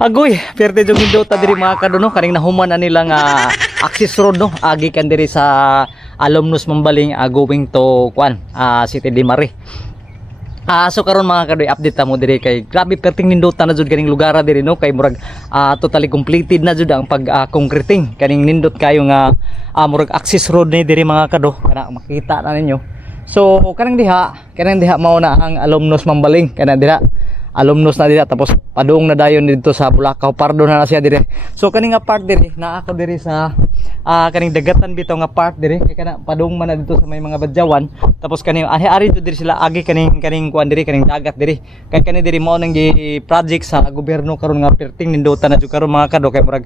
Agoy, perte jud nindot ta diri mga kaduno kaning nahuman na nila nga access road no. Agi kan diri sa Alumnus Mambaling going to City de Mare. So karon mga kadoy update ta mo diri kay grabe perting nindota na jud kaning lugar diri no kay murag totally completed na jud ang pag concreting kaning nindot kayo nga murag access road ni diri mga kado kana makita na ninyo. So kanang diha mao na ang Alumnus Mambaling kana diha alumnus na dira tapos padung na dayon dito sa Bulacau Pardo na siya dire. So kaning nga part dire naa ako dire sa kaning dagatan bitaw nga part dire kay kana padung man na dito sa may mga badyawan tapos kaning ari dire sila agi kaning kuan dire kaning dagat dire kay kani dire mao nang project sa gobyerno karon nga perting nindota na jud karon mga kado kay murag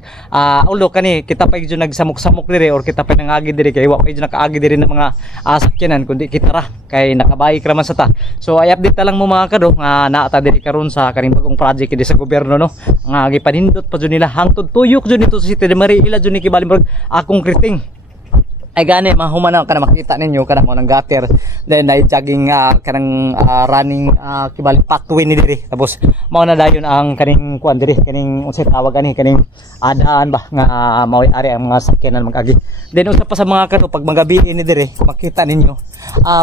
although kani kita pa jud nagsamok-samok dire or kita pa nangagi dire kay wa pa jud nakaagi dire ng mga sakyanan kundi kita ra kay nakabayik ra man sa ta. So ay update ta lang mo mga kado nga naa ta dire karon sa kaning bagong project di sa gobyerno no nga gipanindot pa jud nila hangtod tuyok jud nito sa City de Mare ila jud ni kibalimurag concreting ay gani mahuman na kana makita ninyo kana mo nang gutter then ay jogging kanang running kibali pathway ni diri tapos mao na dayon ang kaning kuan diri kaning unsay tawag ani kaning daan ba nga mao ari ang mga sakyanan magagi. Then usa pa sa mga kano pag magabi ni diri makita ninyo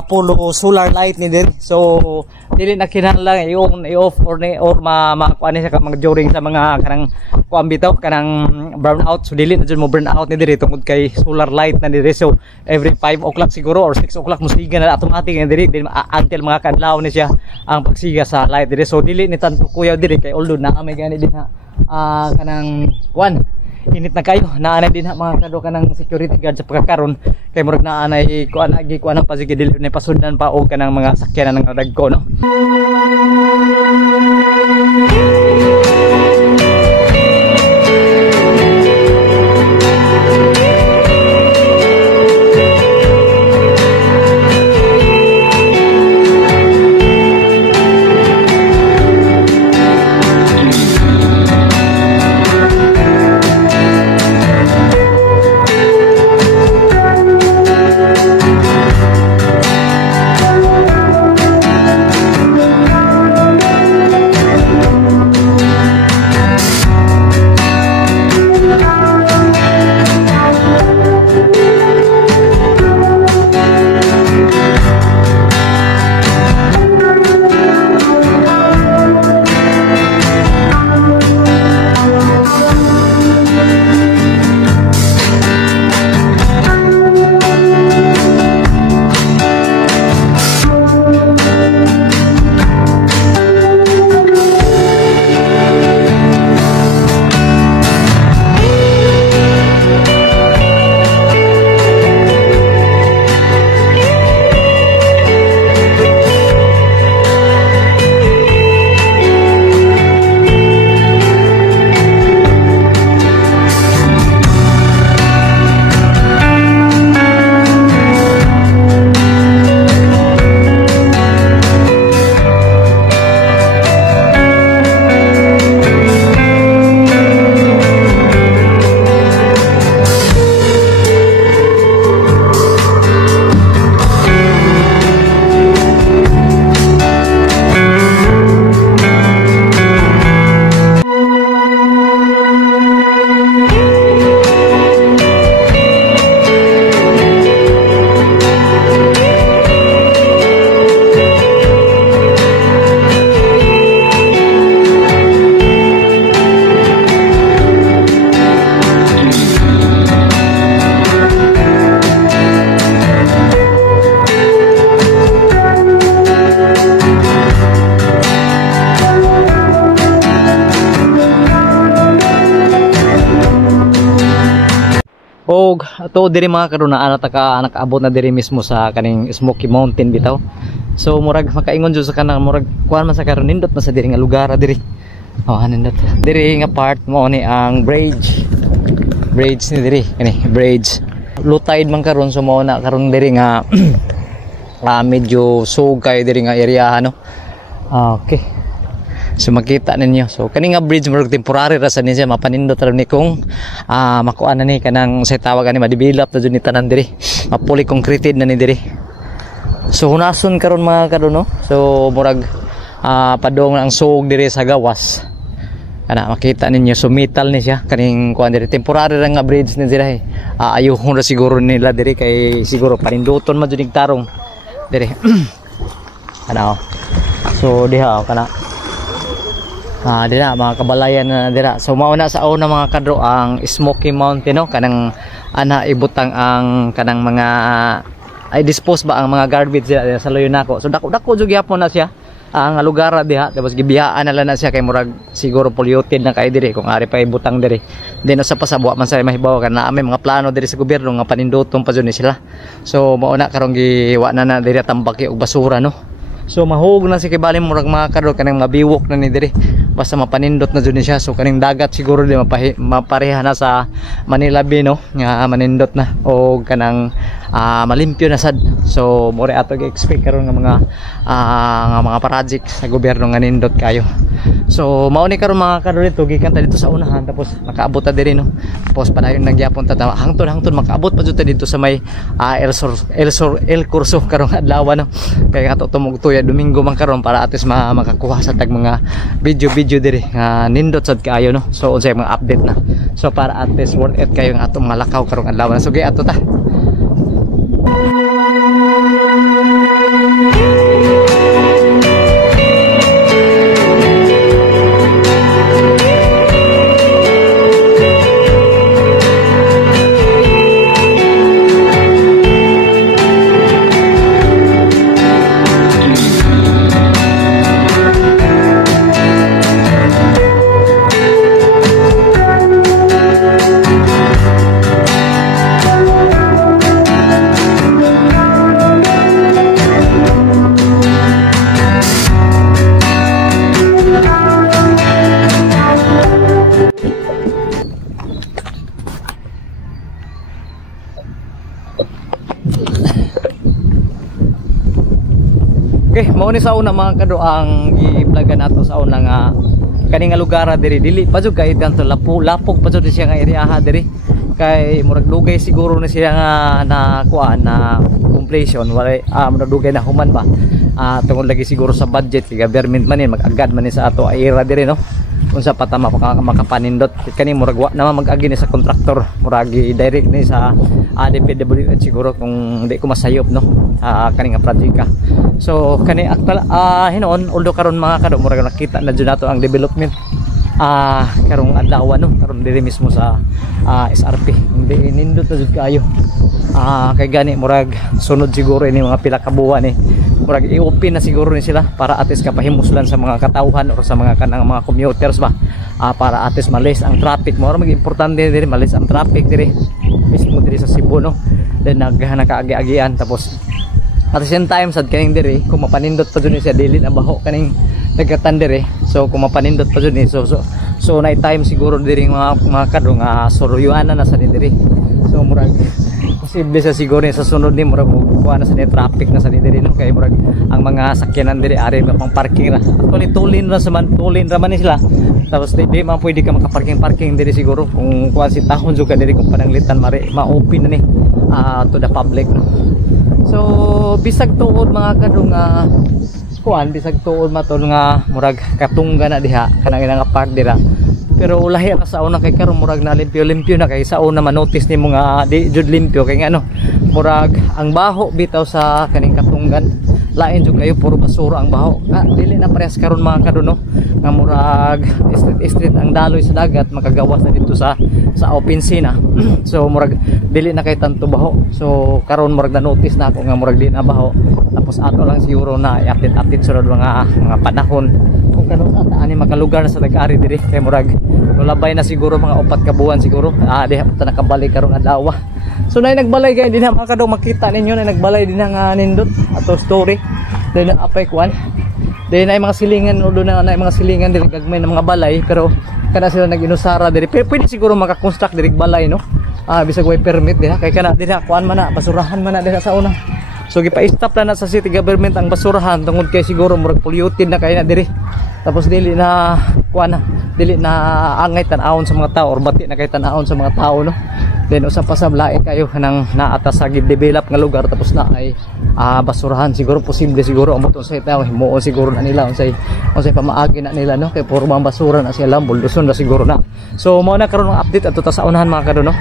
pulo solar light ni diri so dili na kinahanglan i-off or kuan sa mga during sa mga kanang kuan bitaw kanang brownout so dili na jud mo burn out ni diri tungod kay solar light na diri. So every 5 o'clock siguro or 6 o'clock musiga na automatic na diri until mga kadlaw ni siya ang pagsiga sa light diri. So dili ni tanto kuya diri kay although na may gani din kanang kuan init na kayo naanay din mga kado kanang security guard sa pagkakaron kay murag naanay kuan ang pasige dili ni pasundan pa og kanang mga sakyanan ng dagko no. Og ato diri mga karon na nakaabot na diri mismo sa kaning Smoky Mountain bitaw. So murag makaingon jud sa kanang murag kuan man sa karon nindot man sa diri nga lugar diri. Nindot. Diri nga part mo ni ang bridge ni diri kani bridge. Low tide man karon so mao na karon diri nga medyo sugay diri nga area no. Okay. So makita ninyo. So kani nga bridge murag temporary ra sa niya mapanindot ra ni kung makuan na ni kanang say tawag ani ma-develop na jud ni tanan diri. Mapuli concreted na ni diri. So hunason karon mga kado no. So murag padong ang sug diri sa gawas. Kana makita ninyo sumital ni siya kaning kuan diri temporary ra nga bridge ni diri. Ayuhon ra siguro nila diri kay siguro paninduton man jud tarong diri. Ano? So diha kana. Dira mga kabalayan na dira. So mauna sa una mga kadro ang Smoky Mountain no kanang ana ibutang ang kanang mga ay dispose ba ang mga garbage dira sa loyo nako. So dako jud gyapon na siya ang lugar diha tapos gibiyaan na lang na siya kay murag siguro polluted na kay diri kung ari pa ibutang diri. Then sa pasabwa man sa mahibaw kan na may mga plano diri sa gobyerno nga paninduton pa jud ni sila. So mauna karong giwa na diri tambaki og basura no. So mahug na si kibali murag mga kadro kanang mga biwok na ni diri. Basta mapanindot na jud ni siya. So kaning dagat siguro di mapareha na sa Manila Bay no nga manindot na o kanang malimpyo na sad. So more ato gi-expect karon nga mga project sa gobyerno nga nindot kayo. So mao ni karon mga kadro dito gikan ta dito sa unahan tapos makaabot ta diri no. Tapos padayon nang gyapon ta hangtod makaabot pa jud ta dito sa may El Curso karong adlaw no. Kay ato tumugtuya Domingo man karon para atis makakuha sa tag mga video diri nga nindot sad kaayo no. So unsay mga update na. So para atis worth it kayo nga atong malakaw karong adlaw. So gay ato ta. Okay, mao ni sa una mga kadro ang i-vlogan nato sa una nga kani nga lugar diri dili pa jud kay tanto lapok pa jud siya nga area diri kay murag dugay siguro na siya nga na kuan na completion wala murag dugay na human ba tungod lagi siguro sa budget kay government man mag-agad man sa ato area diri no unsa pa ta makapanindot kani murag wa naman mag-agi ni sa contractor murag i-direct ni sa DPWH siguro kung di ko masayop no kani nga project ka. So kani aktual hinoon although karon mga kadto murag nakita na jud nato ang development karong adlaw no karon diri mismo sa SRP hindi nindot na jud kaayo kay gani murag sunod siguro ini mga pila ka buwan murag i-open na siguro ni sila para atis kapahimuslan sa mga katawhan o sa mga kanang mga commuters ba para atis malis ang traffic mo mag importante diri malis ang traffic diri mismo diri sa Cebu no then nagkaagi-agian tapos at the same time sad kaning diri kung mapanindot pa jud siya dili na baho kaning nagkatan diri so kung mapanindot pa jud ni so night time siguro diri mga kadro nga suruyuan na sa diri so murag posible sa siguro sa sunod ni murag kuha na sa ni traffic na sa diri no kay murag ang mga sakyanan diri ari pang parking ra actually tulin ra man ni sila tapos di man pwede ka makaparking diri siguro kung kuha si tahon jud ka diri kung pananglitan ma-open na ni to the public no. So bisag tuod mga kadro nga kuan bisag tuod matol nga murag katungga na diha kanang nga park dira pero lahi ra sa una kay karon murag na limpyo na kay sa una manotice nimo nga di jud limpyo kay nga ano murag ang baho bitaw sa kaning katunggan lain jud kayo puro basura ang baho dili na parehas karon mga kadto no nga murag street ang daloy sa dagat makagawas na dito sa open sea na so murag dili na kay tanto baho so karon murag na notice na ako nga murag di na baho tapos ato lang siguro na i-update sunod mga panahon kung karon ata ani makalugar na sa nag-ari diri kay murag lulabay na siguro mga 4 ka buwan siguro diha ta nakabalik karon adlaw so nay nagbalay kay dinha mga kadto makita ninyo na nagbalay din nga nindot ato story then apay kuan then ay mga silingan ulo na mga silingan diri gagmay na mga balay pero kada sila nag-inusara diri pero pwede siguro maka-construct diri balay no bisag way permit diha kay kana dinha kuan man na basurahan man na diha sa una so gipa-stop na sa city government ang basurahan tungod kay siguro murag polluted na kay na diri tapos dili na kuan na dili na angay tan-awon sa mga tao or bati na kay tan-awon sa mga tao, no. Then usa pa sa lain kayo nang naata sa develop nga lugar tapos na ay basurahan, siguro posible siguro ang buton sa tao himuon siguro na nila unsay pamaagi na nila, no, kay puro mga basura na sila, bulduson na siguro na. So mao na karon ng update ato ta sa unahan mga kadon, no.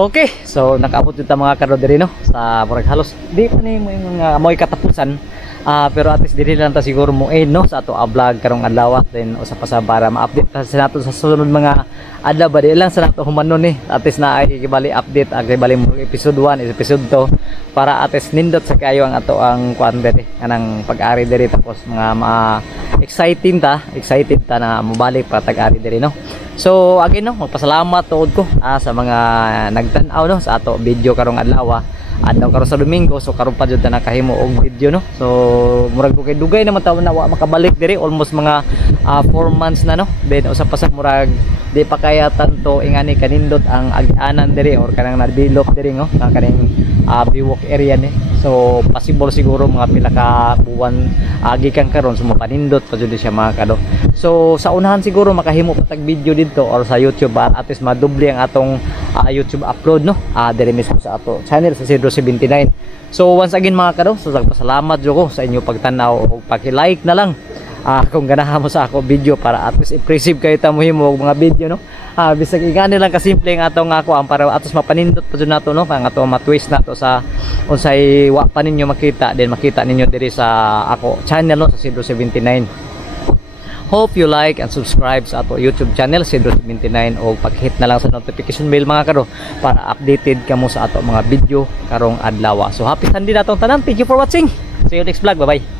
Okay, so nakaabot dito mga kadodiri, no, sa murag halos di pa ni mo yung mo'y katapusan, pero at least dili lang ta siguro mo no sa ato vlog karong adlaw, then usa pa sa para ma-update ta sa nato sa sunod mga adlaw ba di lang sa nato humanon ni at least na ay gibali update ag gibali mo episode 1 episode 2 para at least nindot sa kayo ang ato ang kuan diri anang pag-ari diri tapos mga excited ta na mabalik pa tag-ari diri, no. So again, no, magpasalamat tuod ko sa mga nagtan-aw, no, sa ato video karong adlaw karon sa Domingo. So karon pa jud na nakahimo og video, no. So murag ko kay dugay naman tawo na wa makabalik diri almost mga 4 months na, no. Then usa pa sa murag di pa kaya tanto ingani kanindot ang agianan diri or kanang na-develop diri, no, kaning biwok area ni. So possible siguro mga pila ka buwan gikan karon so mapanindot pa jud siya mga kado. So sa unahan siguro makahimo pa tag video dito or sa YouTube at least madoble ang atong YouTube upload, no, diri mismo sa ato channel sa Cedro 79. So once again mga kado, so salamat jud ko sa inyo pagtanaw og paki-like na lang kung ganahan mo sa ako video para at least impressive kayo ta mo himo og mga video, no. Bisag ingani lang kasimple ang atong ang para atos mapanindot pa jud nato, no, ang ato ma-twist nato sa unsay wa pa ninyo makita, then makita ninyo diri sa ako channel, no, sa Cedro 79. Hope you like and subscribe sa ato YouTube channel Cedro 79 o pag-hit na lang sa notification bell mga karo para updated kamo sa ato mga video karong adlaw. So happy Sunday natong tanan. Thank you for watching. See you next vlog. Bye bye.